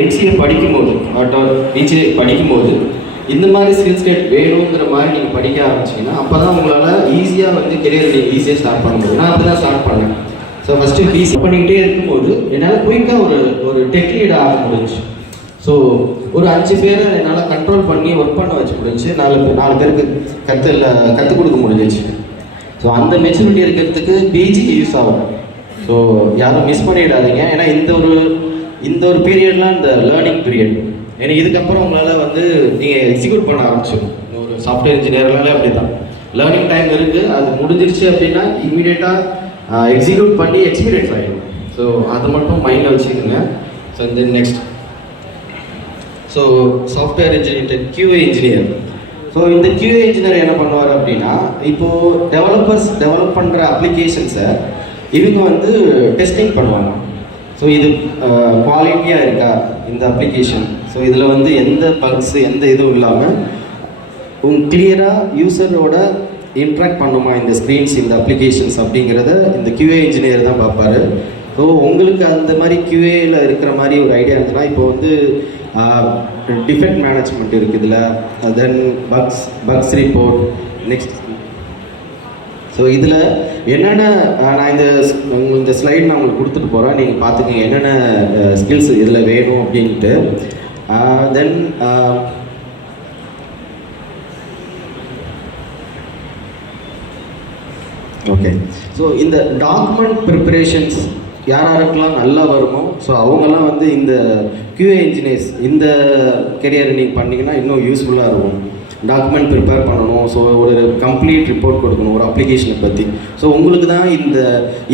MCA படிக்கும்போது BGA படிக்கும்போது இந்த மாதிரி ஸ்கில் செட் வேணுங்கிற மாதிரி நீங்கள் படிக்க ஆரம்பிச்சிங்கன்னா அப்போ தான் உங்களால் ஈஸியாக வந்து கெரியர் நீங்கள் ஈஸியாக ஸ்டார்ட் பண்ண முடியும். நான் அப்படி தான் ஸ்டார்ட் பண்ணேன். ஸோ ஃபஸ்ட்டு பிசி பண்ணிக்கிட்டே இருக்கும்போது என்னால் குயிக்காக ஒரு டெக் லீட் ஆக முடிஞ்சு. ஸோ ஒரு 5 பேரை என்னால் கண்ட்ரோல் பண்ணி ஒர்க் பண்ண வச்சு முடிஞ்சு 4 பேருக்கு கற்றுக் கொடுக்க முடிஞ்சிச்சு. ஸோ அந்த மெச்சூரிட்டி இருக்கிறதுக்கு பிஜி யூஸ் ஆகும். ஸோ யாரும் மிஸ் பண்ணிடாதீங்க. ஏன்னா இந்த ஒரு பீரியட்லாம் இந்த லேர்னிங் பீரியட். ஏன்னா இதுக்கப்புறம் உங்களால் வந்து நீங்கள் எக்ஸிக்யூட் பண்ண ஆரம்பிச்சிடும். ஒரு சாஃப்ட்வேர் இன்ஜினியர்னாலே அப்படி தான் லேர்னிங் டைம் இருக்குது. அது முடிஞ்சிருச்சு அப்படின்னா இமீடியட்டாக எக்ஸிக்யூட் பண்ணி எக்ஸ்பீரியன்ஸ் ஆகிடும். ஸோ அதை மட்டும் மைண்டில் வச்சுக்கோங்க. ஸோ இந்த next software engineer QA engineer. So இந்த QA இன்ஜினியர் என்ன பண்ணுவார் அப்படின்னா, இப்போது டெவலப் பண்ணுற அப்ளிகேஷன்ஸை இவங்க வந்து டெஸ்டிங் பண்ணுவாங்க. ஸோ இது குவாலிட்டியாக இருக்கா இந்த அப்ளிகேஷன், ஸோ இதில் வந்து எந்த பக்ஸு எந்த இதுவும் இல்லாமல் கிளியராக யூசரோட இன்ட்ராக்ட் பண்ணுமா இந்த ஸ்க்ரீன்ஸ் இந்த அப்ளிகேஷன்ஸ் அப்படிங்கிறத இந்த QA இன்ஜினியர் தான் பார்ப்பார். ஸோ உங்களுக்கு அந்த மாதிரி QAயில் இருக்கிற மாதிரி ஒரு ஐடியா இருந்துச்சுன்னா, இப்போ வந்து டிஃபெக்ட் மேனேஜ்மெண்ட் இருக்குது இதில், தென் பக்ஸ் ரிப்போர்ட், நெக்ஸ்ட். ஸோ இதில் என்னென்ன நான் இந்த ஸ்லைட் நான் உங்களுக்கு கொடுத்துட்டு போகிறேன், நீங்கள் பார்த்துக்கங்க என்னென்ன ஸ்கில்ஸ் இதில் வேணும் அப்படின்ட்டு. Then okay. ஸோ இந்த டாக்குமெண்ட் ப்ரிப்பரேஷன்ஸ் யாருக்கெல்லாம் நல்லா வருமோ, ஸோ அவங்கெல்லாம் வந்து இந்த QA இன்ஜினியர்ஸ் இந்த கெரியர் நீங்கள் பண்ணிங்கன்னா இன்னும் யூஸ்ஃபுல்லாக இருக்கும். டாக்குமெண்ட் ப்ரிப்பேர் பண்ணணும், ஸோ ஒரு கம்ப்ளீட் ரிப்போர்ட் கொடுக்கணும் ஒரு அப்ளிகேஷனை பற்றி. ஸோ உங்களுக்கு தான்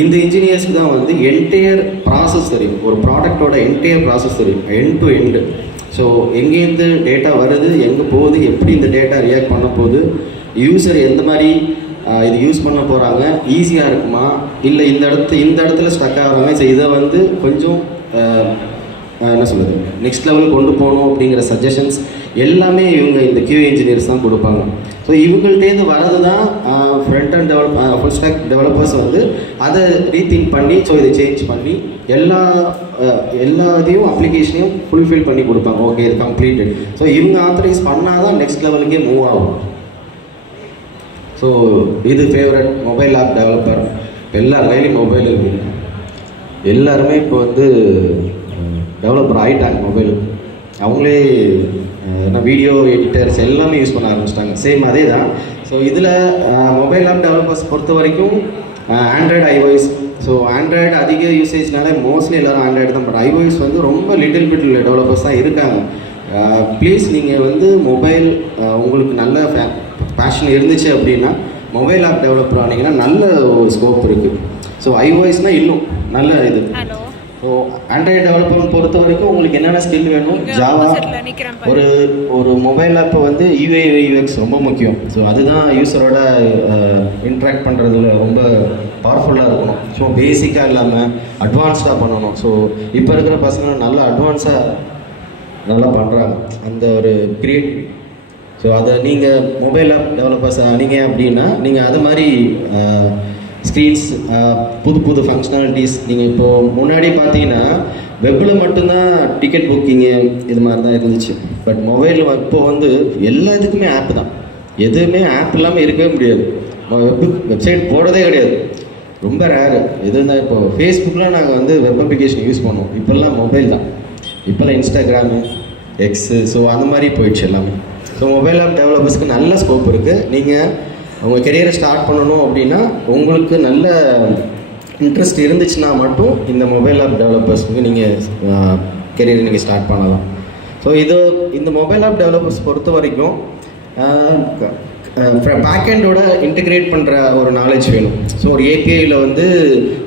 இந்த இன்ஜினியர்ஸ்க்கு தான் வந்து என்டையர் ப்ராசஸ் தெரியும், ஒரு ப்ராடக்டோட என்டையர் ப்ராசஸ் தெரியும், எண்ட் டு எண்டு. ஸோ எங்கேருந்து டேட்டா வருது, எங்கே போகுது, எப்படி இந்த டேட்டா ரியாக்ட் பண்ண போகுது, யூசர் எந்த மாதிரி இது யூஸ் பண்ண போகிறாங்க, ஈஸியாக இருக்குமா இல்லை இந்த இடத்துல ஸ்டக் ஆகிறாங்க. ஸோ இதை வந்து கொஞ்சம் என்ன சொல்கிறது, நெக்ஸ்ட் லெவல் கொண்டு போகணும் அப்படிங்கிற சஜஷன்ஸ் எல்லாமே இவங்க இந்த QA இன்ஜினியர்ஸ் தான் கொடுப்பாங்க. ஸோ இவங்கள்டேருந்து வரது தான் front and full stack developers வந்து அதை ரீதிங்க் பண்ணி, ஸோ இதை சேஞ்ச் பண்ணி எல்லா இதையும் அப்ளிகேஷனையும் ஃபுல்ஃபில் பண்ணி கொடுப்பாங்க. ஓகே, இது கம்ப்ளீட்டட். ஸோ இவங்க ஆத்தரைஸ் பண்ணால் தான் நெக்ஸ்ட் லெவலுக்கே மூவ் ஆகும். ஸோ இது ஃபேவரட் மொபைல் ஆப் டெவலப்பர். எல்லார் கையிலையும் மொபைல் இருக்குது, எல்லாருமே இப்போ வந்து டெவலப்பர் ஆகிட்டாங்க. மொபைல் அவங்களே வீடியோ எடிட்டர்ஸ் எல்லாமே யூஸ் பண்ண ஆரம்பிச்சிட்டாங்க. சேம் அதே தான். ஸோ இதில் மொபைல் ஆப் டெவலப்பர்ஸ் பொறுத்த வரைக்கும் ஆண்ட்ராய்டு, iOS. ஸோ ஆண்ட்ராய்டு அதிக யூசேஜ்னால மோஸ்ட்லி எல்லோரும் ஆண்ட்ராய்டு தான். பட் iOS வந்து ரொம்ப லிட்டில் பிட் டெவலப்பர்ஸ் தான் இருக்காங்க. ப்ளீஸ் நீங்கள் வந்து மொபைல் உங்களுக்கு நல்ல பேஷன் இருந்துச்சு அப்படின்னா மொபைல் ஆப் டெவலப்பர் ஆனீங்கன்னா நல்ல ஸ்கோப் இருக்குது. ஸோ iOSனால் இன்னும் நல்ல இது. ஸோ ஆண்ட்ராய்டு டெவலப்பர் பொறுத்த வரைக்கும் உங்களுக்கு என்னென்ன ஸ்கில் வேணும், ஜாவா, ஒரு மொபைல் ஆப்பை வந்து UI UX ரொம்ப முக்கியம். ஸோ அதுதான் யூஸரோட இன்ட்ராக்ட் பண்ணுறதுல ரொம்ப பவர்ஃபுல்லாக இருக்கணும். ஸோ பேசிக்காக இல்லாமல் அட்வான்ஸ்டாக பண்ணணும். ஸோ இப்போ இருக்கிற பசங்க நல்லா அட்வான்ஸாக நல்லா பண்ணுறாங்க அந்த ஒரு கிரியேட்டிவிட்டி. ஸோ அதை நீங்கள் மொபைல் ஆப் டெவலப்பர்ஸ் ஆனீங்க அப்படின்னா நீங்கள் அது மாதிரி ஸ்க்ரீன்ஸ், புது ஃபங்க்ஷனாலிட்டிஸ். நீங்கள் இப்போது முன்னாடி பார்த்தீங்கன்னா வெப்பில் மட்டும்தான் டிக்கெட் புக்கிங்கு இது மாதிரி தான் இருந்துச்சு. பட் மொபைலில் இப்போது வந்து எல்லா இதுக்குமே ஆப் தான். எதுவுமே ஆப் இல்லாமல் இருக்கவே முடியாது. வெப்சைட் போடுறதே கிடையாது, ரொம்ப ரேரு. எதுனா இப்போது ஃபேஸ்புக்கில் நாங்கள் வந்து வெப் அப்ளிகேஷன் யூஸ் பண்ணுவோம். இப்போல்லாம் மொபைல் தான். இப்போல்லாம் இன்ஸ்டாகிராமு, எக்ஸு, ஸோ அந்த மாதிரி போயிடுச்சு எல்லாமே. ஸோ மொபைல் ஆப் டெவலப்பர்ஸ்க்கு நல்ல ஸ்கோப் இருக்குது. நீங்கள் உங்கள் கெரியரை ஸ்டார்ட் பண்ணணும் அப்படின்னா உங்களுக்கு நல்ல இன்ட்ரெஸ்ட் இருந்துச்சுன்னா மட்டும் இந்த மொபைல் ஆப் டெவலப்பர்ஸ்க்கு நீங்கள் கெரியரை நீங்கள் ஸ்டார்ட் பண்ணலாம். ஸோ இந்த மொபைல் ஆப் டெவலப்பர்ஸ் பொறுத்த வரைக்கும் பேக்கெண்டோட இன்டிகிரேட் பண்ணுற ஒரு நாலேஜ் வேணும். ஸோ ஒரு APIயில் வந்து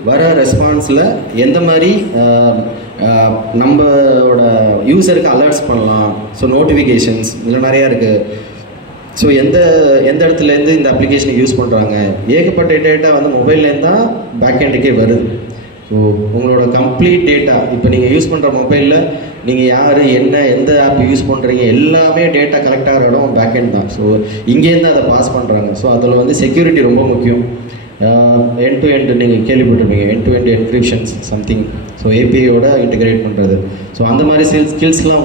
வர ரெஸ்பான்ஸில் எந்த மாதிரி நம்மளோட யூஸருக்கு அலர்ட்ஸ் பண்ணலாம். ஸோ நோட்டிஃபிகேஷன்ஸ் இதில் நிறையா இருக்குது. ஸோ எந்த இடத்துலேருந்து இந்த அப்ளிகேஷனை யூஸ் பண்ணுறாங்க, ஏகப்பட்ட டேட்டா வந்து மொபைல்லேருந்து தான் பேக்கெண்டுக்கே வருது. ஸோ உங்களோட கம்ப்ளீட் டேட்டா இப்போ நீங்கள் யூஸ் பண்ணுற மொபைலில் நீங்கள் யார், என்ன, எந்த ஆப் யூஸ் பண்ணுறீங்க எல்லாமே டேட்டா கலெக்ட் ஆகிற இடம் பேக்கெண்ட் தான். ஸோ இங்கேருந்து அதை பாஸ் பண்ணுறாங்க. ஸோ அதில் வந்து செக்யூரிட்டி ரொம்ப முக்கியம். எண்ட் டு எண்ட் நீங்கள் கேள்விப்பட்டிருப்பீங்க, end to end encryptions something. So so ஏபிஐயோட இன்டிகிரேட் பண்ணுறது. ஸோ அந்த மாதிரி ஸ்கில்ஸ்லாம்